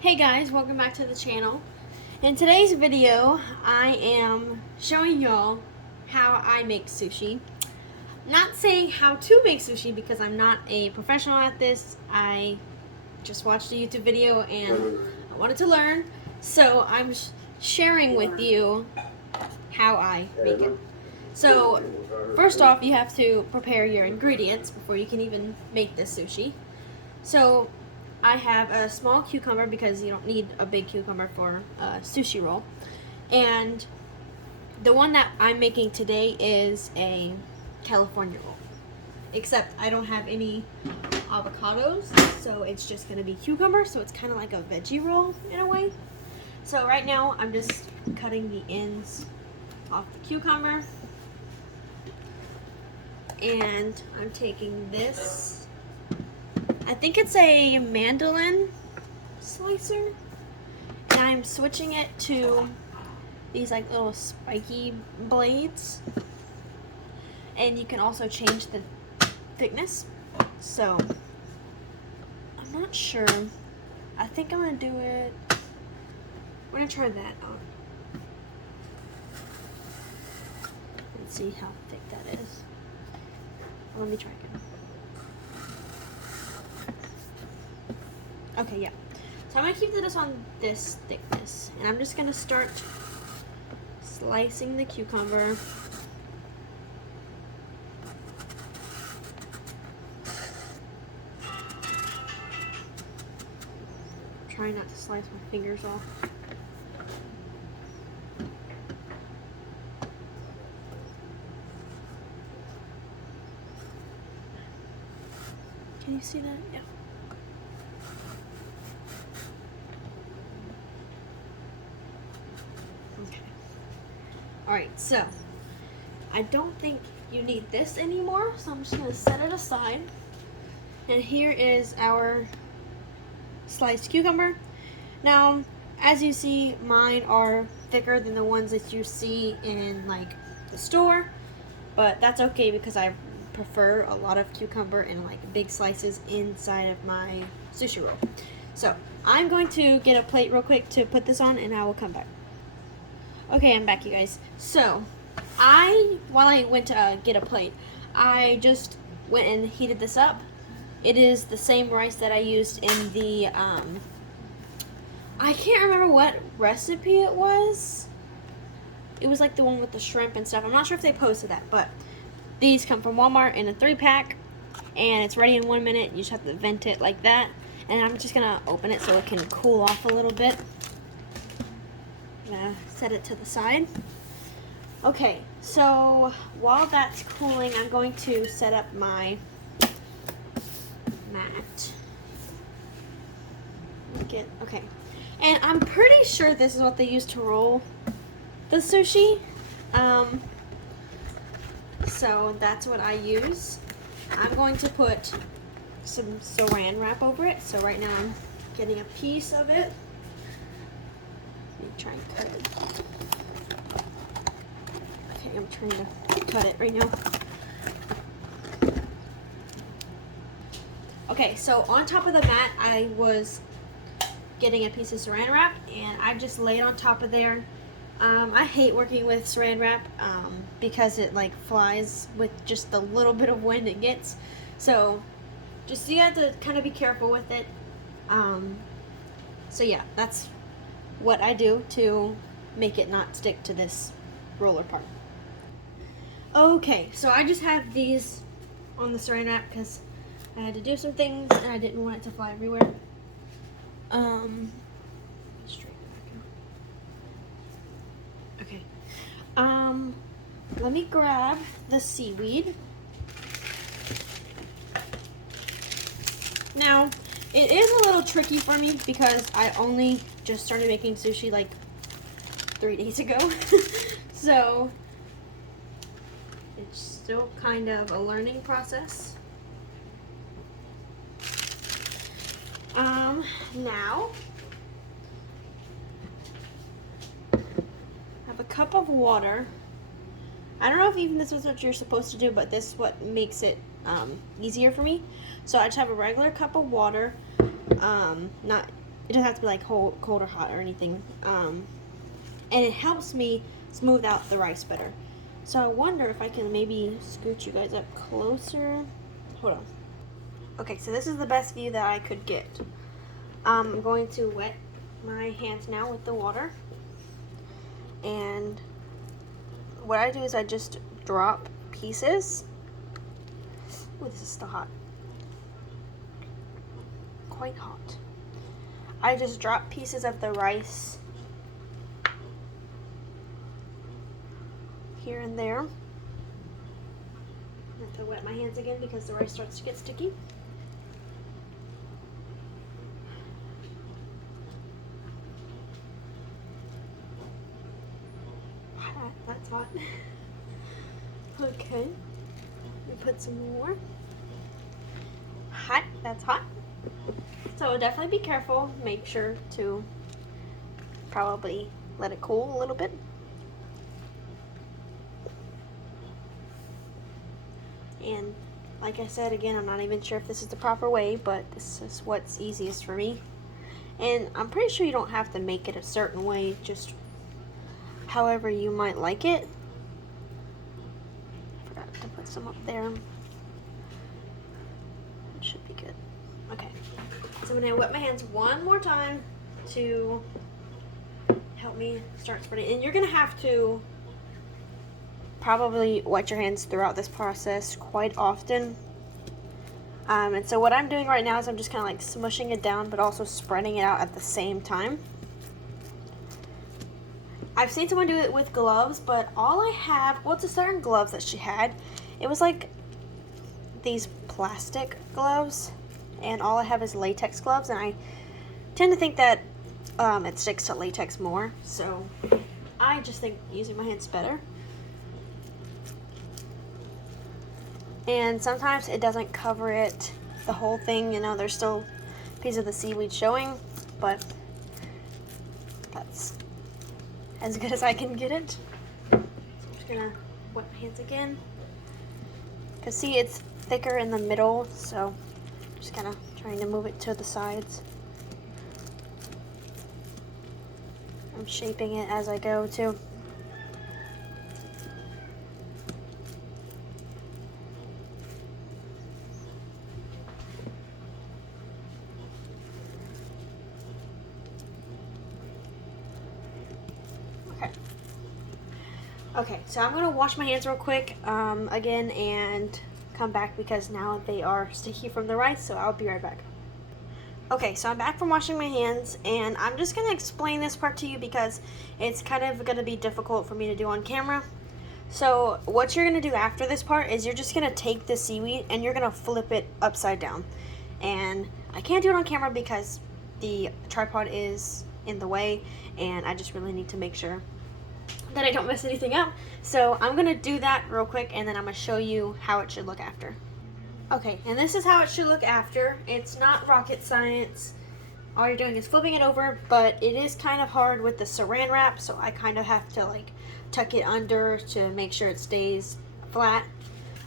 Hey guys, welcome back to the channel. In today's video, I am showing y'all how I make sushi. Not saying how to make sushi because I'm not a professional at this. I just watched a YouTube video and I wanted to learn. So I'm sharing with you how I make it. So first off, you have to prepare your ingredients before you can even make this sushi. So I have a small cucumber because you don't need a big cucumber for a sushi roll. And the one that I'm making today is a California roll. Except I don't have any avocados, so it's just going to be cucumber, so it's kind of like a veggie roll in a way. So right now I'm just cutting the ends off the cucumber. And I'm taking this, I think it's a mandolin slicer, and I'm switching it to these like little spiky blades, and you can also change the thickness. So I'm not sure. I think I'm gonna do it. I'm gonna try that on. Let's see how thick that is. Let me try again. Okay, yeah. So I'm gonna keep this on this thickness, and I'm just gonna start slicing the cucumber. Try not to slice my fingers off. Can you see that? Yeah. Okay. Alright, so I don't think you need this anymore, so I'm just going to set it aside. And here is our sliced cucumber. Now, as you see, mine are thicker than the ones that you see in like the store, but that's okay because I prefer a lot of cucumber and like big slices inside of my sushi roll. So I'm going to get a plate real quick to put this on, and I will come back. Okay, I'm back, you guys. So while I went to get a plate, I just went and heated this up. It is the same rice that I used in the I can't remember what recipe it was. It was like the one with the shrimp and stuff. I'm not sure if they posted that, but these come from Walmart in a 3-pack, and it's ready in 1 minute. You just have to vent it like that, and I'm just gonna open it so it can cool off a little bit. I'm gonna set it to the side. Okay, so while that's cooling, I'm going to set up my mat. Okay, and I'm pretty sure this is what they use to roll the sushi. So that's what I use. I'm going to put some saran wrap over it. So right now I'm getting a piece of it. Let me try and cut it. Okay, I'm trying to cut it right now. Okay, so on top of the mat, I was getting a piece of saran wrap, and I just laid on top of there. I hate working with saran wrap because it like flies with just the little bit of wind it gets. So just you have to kind of be careful with it. So yeah, that's what I do to make it not stick to this roller part. Okay, so I just have these on the saran wrap because I had to do some things and I didn't want it to fly everywhere. Straight back out. Okay. Let me grab the seaweed. Now, it is a little tricky for me because I only just started making sushi like 3 days ago. So, it's still kind of a learning process. Now, I have a cup of water. I don't know if even this is what you're supposed to do, but this is what makes it easier for me. So I just have a regular cup of water, not It doesn't have to be like cold or hot or anything. And it helps me smooth out the rice better. So I wonder if I can maybe scoot you guys up closer. Hold on. Okay, so this is the best view that I could get. I'm going to wet my hands now with the water. And what I do is I just drop pieces. Oh, this is still hot. Quite hot. I just drop pieces of the rice here and there. I have to wet my hands again because the rice starts to get sticky. That's hot. Okay. We put some more. Hot. That's hot. So definitely be careful. Make sure to probably let it cool a little bit. And like I said, again, I'm not even sure if this is the proper way, but this is what's easiest for me. And I'm pretty sure you don't have to make it a certain way, just however you might like it. I forgot to put some up there. It should be good. Okay. So I'm gonna wet my hands one more time to help me start spreading. And you're gonna have to probably wet your hands throughout this process quite often. And so what I'm doing right now is I'm just kind of like smushing it down, but also spreading it out at the same time. I've seen someone do it with gloves, but all I have, well, it's a certain gloves that she had. It was like these plastic gloves, and all I have is latex gloves, and I tend to think that it sticks to latex more, so I just think using my hands better. And sometimes it doesn't cover it, the whole thing, you know, there's still a piece of the seaweed showing, but that's as good as I can get it. So I'm just gonna wet my hands again. Because see, it's thicker in the middle, so I'm just kind of trying to move it to the sides. I'm shaping it as I go too. Okay, so I'm gonna wash my hands real quick again and come back because now they are sticky from the rice, so I'll be right back. Okay, so I'm back from washing my hands, and I'm just gonna explain this part to you because it's kind of gonna be difficult for me to do on camera. So what you're gonna do after this part is you're just gonna take the seaweed and you're gonna flip it upside down. And I can't do it on camera because the tripod is in the way, and I just really need to make sure that I don't mess anything up. So I'm gonna do that real quick, and then I'm gonna show you how it should look after. Okay, and this is how it should look after. It's not rocket science. All you're doing is flipping it over, but it is kind of hard with the saran wrap, so I kind of have to like tuck it under to make sure it stays flat.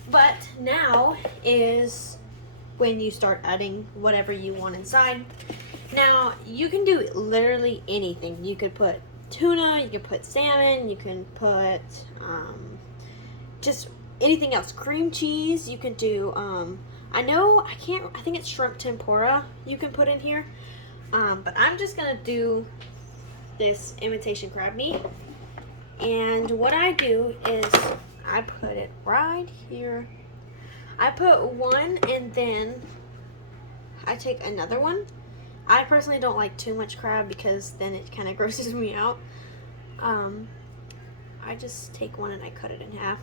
But now is when you start adding whatever you want inside. Now you can do literally anything. You could put tuna, you can put salmon, you can put just anything else. Cream cheese, you can do I think it's shrimp tempura you can put in here, but I'm just gonna do this imitation crab meat. And what I do is I put it right here. I put one and then I take another one. I personally don't like too much crab because then it kind of grosses me out. I just take one and I cut it in half.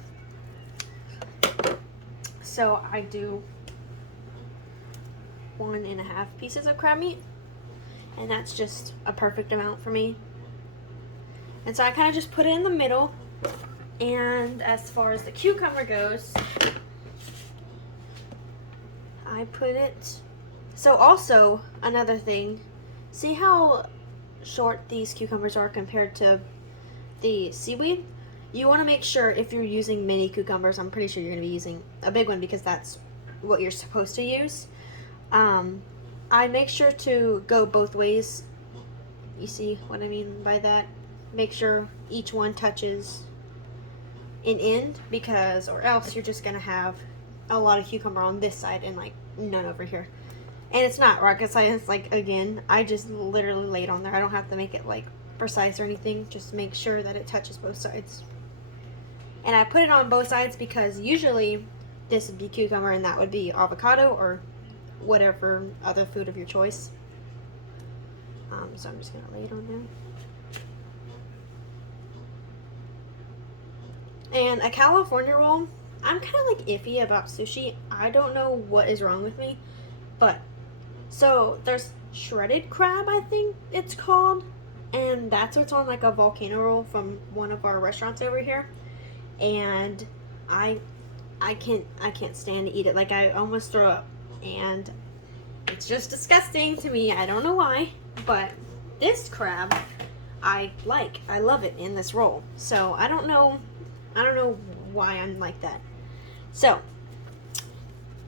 So I do 1.5 pieces of crab meat, and that's just a perfect amount for me. And so I kind of just put it in the middle. And as far as the cucumber goes, I put it. So also another thing, see how short these cucumbers are compared to the seaweed? You want to make sure if you're using mini cucumbers, I'm pretty sure you're going to be using a big one because that's what you're supposed to use. I make sure to go both ways You see what I mean by that? Make sure each one touches an end, because or else you're just gonna have a lot of cucumber on this side and like none over here. And it's not rocket science. Like, again, I just literally laid on there. I don't have to make it like precise or anything. Just make sure that it touches both sides. And I put it on both sides because usually this would be cucumber and that would be avocado or whatever other food of your choice. So I'm just gonna lay it on there. And a California roll, I'm kind of like iffy about sushi. I don't know what is wrong with me, but so there's shredded crab, I think it's called, and that's what's on like a volcano roll from one of our restaurants over here. And I can't stand to eat it. Like, I almost throw up, and it's just disgusting to me. I don't know why, but this crab I love it in this roll. So I don't know why I'm like that. So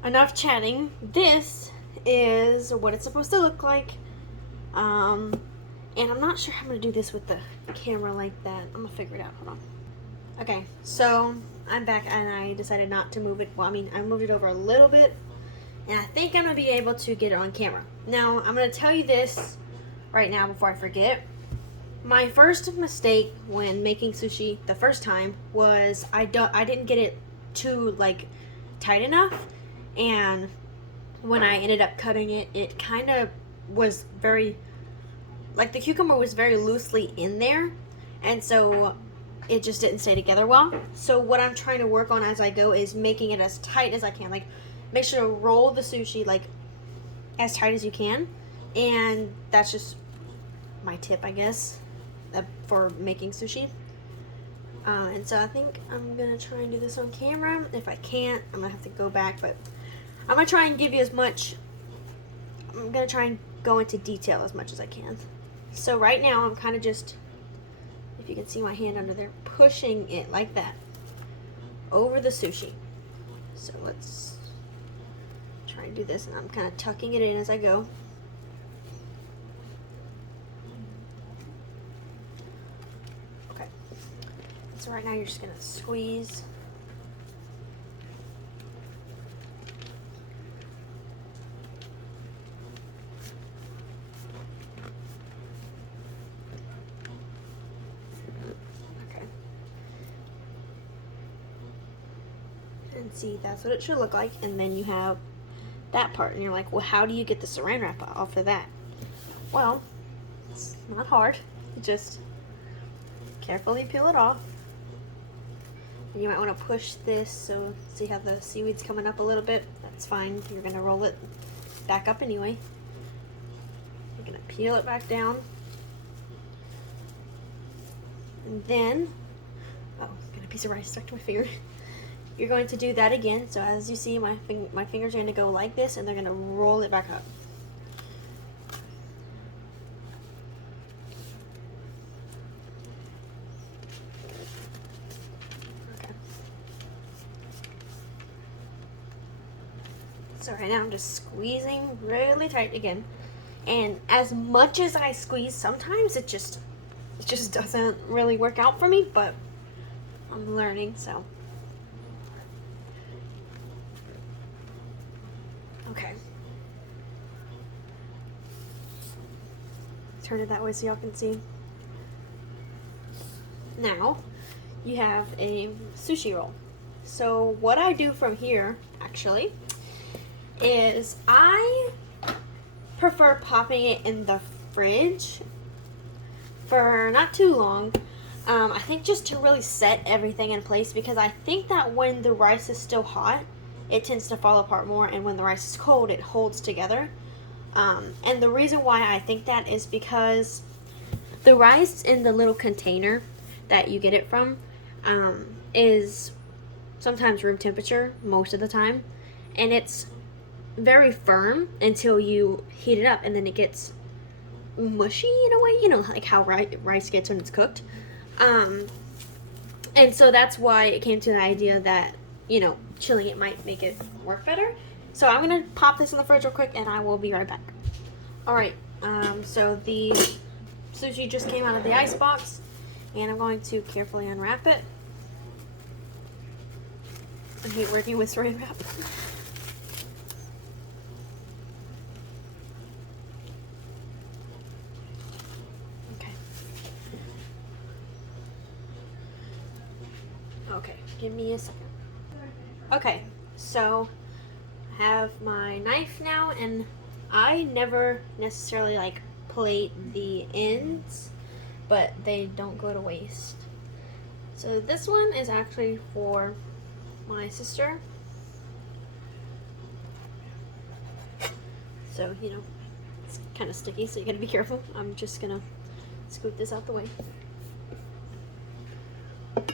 enough chatting. This is what it's supposed to look like. And I'm not sure how I'm gonna do this with the camera like that. I'm gonna figure it out. Hold on. Okay, so I'm back and I decided not to move it. Well, I mean, I moved it over a little bit, and I think I'm gonna be able to get it on camera. Now, I'm gonna tell you this right now before I forget. My first mistake when making sushi the first time was I didn't get it too like tight enough, and when I ended up cutting it, it kind of was very, like, the cucumber was very loosely in there, and so it just didn't stay together well. So what I'm trying to work on as I go is making it as tight as I can. Like, make sure to roll the sushi like as tight as you can, and that's just my tip, I guess, for making sushi. And so I think I'm gonna try and do this on camera. If I can't, I'm gonna have to go back, but I'm gonna try and give you as much, I'm gonna try and go into detail as much as I can. So right now I'm kind of just, if you can see my hand under there, pushing it like that over the sushi. So let's try and do this, and I'm kind of tucking it in as I go. Okay, so right now you're just gonna squeeze. And see, that's what it should look like. And then you have that part, and you're like, well, how do you get the saran wrap off of that? Well, it's not hard. You just carefully peel it off. And you might want to push this, so see how the seaweed's coming up a little bit? That's fine. You're going to roll it back up anyway. You're going to peel it back down. And then, oh, got a piece of rice stuck to my finger. You're going to do that again. So as you see, my fingers are going to go like this, and they're going to roll it back up. Okay. So right now I'm just squeezing really tight again. And as much as I squeeze, sometimes it just doesn't really work out for me, but I'm learning, so. Okay. Turn it that way so y'all can see. Now, you have a sushi roll. So what I do from here, actually, is I prefer popping it in the fridge for not too long. I think just to really set everything in place, because I think that when the rice is still hot, it tends to fall apart more, and when the rice is cold, it holds together. And the reason why I think that is because the rice in the little container that you get it from is sometimes room temperature most of the time, and it's very firm until you heat it up, and then it gets mushy in a way, you know, like how rice gets when it's cooked. And so that's why it came to the idea that, you know, chilling it might make it work better. So I'm gonna pop this in the fridge real quick, and I will be right back. All right, so the sushi just came out of the ice box, and I'm going to carefully unwrap it. I hate working with saran wrap. Okay. Okay, give me a second. Okay, so I have my knife now, and I never necessarily like plate the ends, but they don't go to waste. So this one is actually for my sister. So, you know, it's kind of sticky, so you gotta be careful. I'm just gonna scoot this out the way. Okay.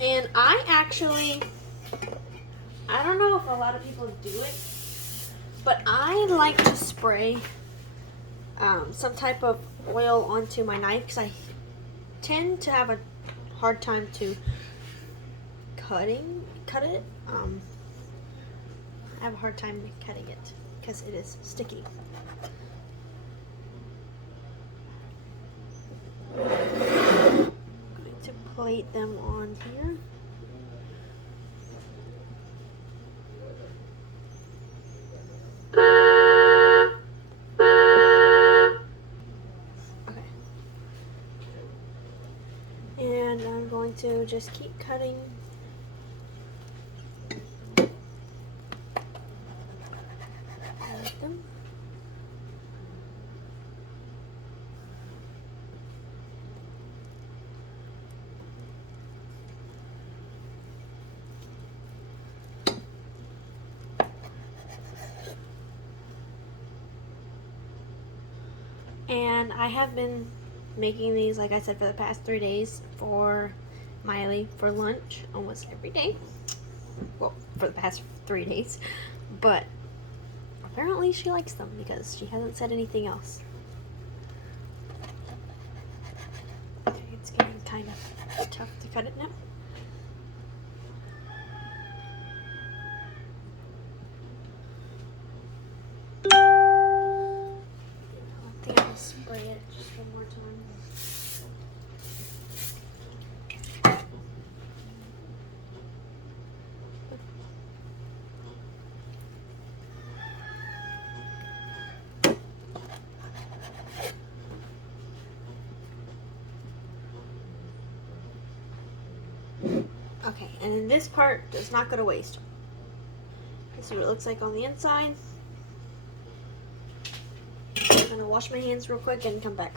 And I don't know if a lot of people do it, but I like to spray some type of oil onto my knife because I tend to have a hard time to cut it. I have a hard time cutting it because it is sticky. I'm going to plate them on here. And I'm going to just keep cutting. Them. And I have been making these, like I said, for the past 3 days for Miley for lunch almost every day. Well, for the past 3 days, but apparently she likes them because she hasn't said anything else. Okay, it's getting kind of tough to cut it now. I think I'll spray it just one more time. Okay, and then this part does not go to waste. This is what it looks like on the inside. I'm gonna wash my hands real quick and come back.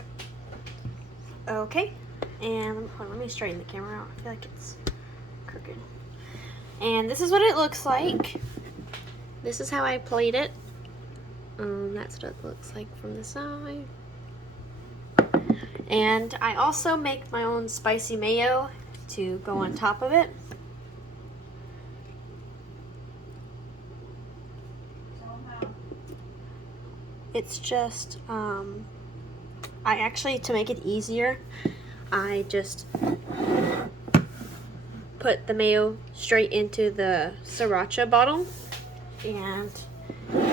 Okay, and let me straighten the camera out. I feel like it's crooked. And this is what it looks like. This is how I plate it. That's what it looks like from the side. And I also make my own spicy mayo to go on top of it. It's just, I actually, to make it easier, I just put the mayo straight into the sriracha bottle and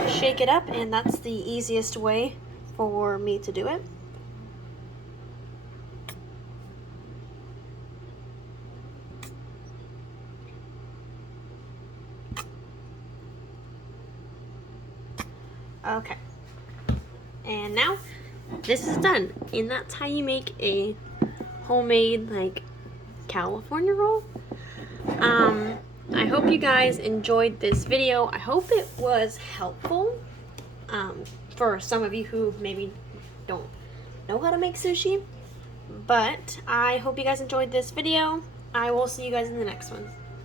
shake it up, and that's the easiest way for me to do it. Okay, and now this is done, and that's how you make a homemade like California roll. I hope you guys enjoyed this video. I hope it was helpful for some of you who maybe don't know how to make sushi, but I hope you guys enjoyed this video. I will see you guys in the next one.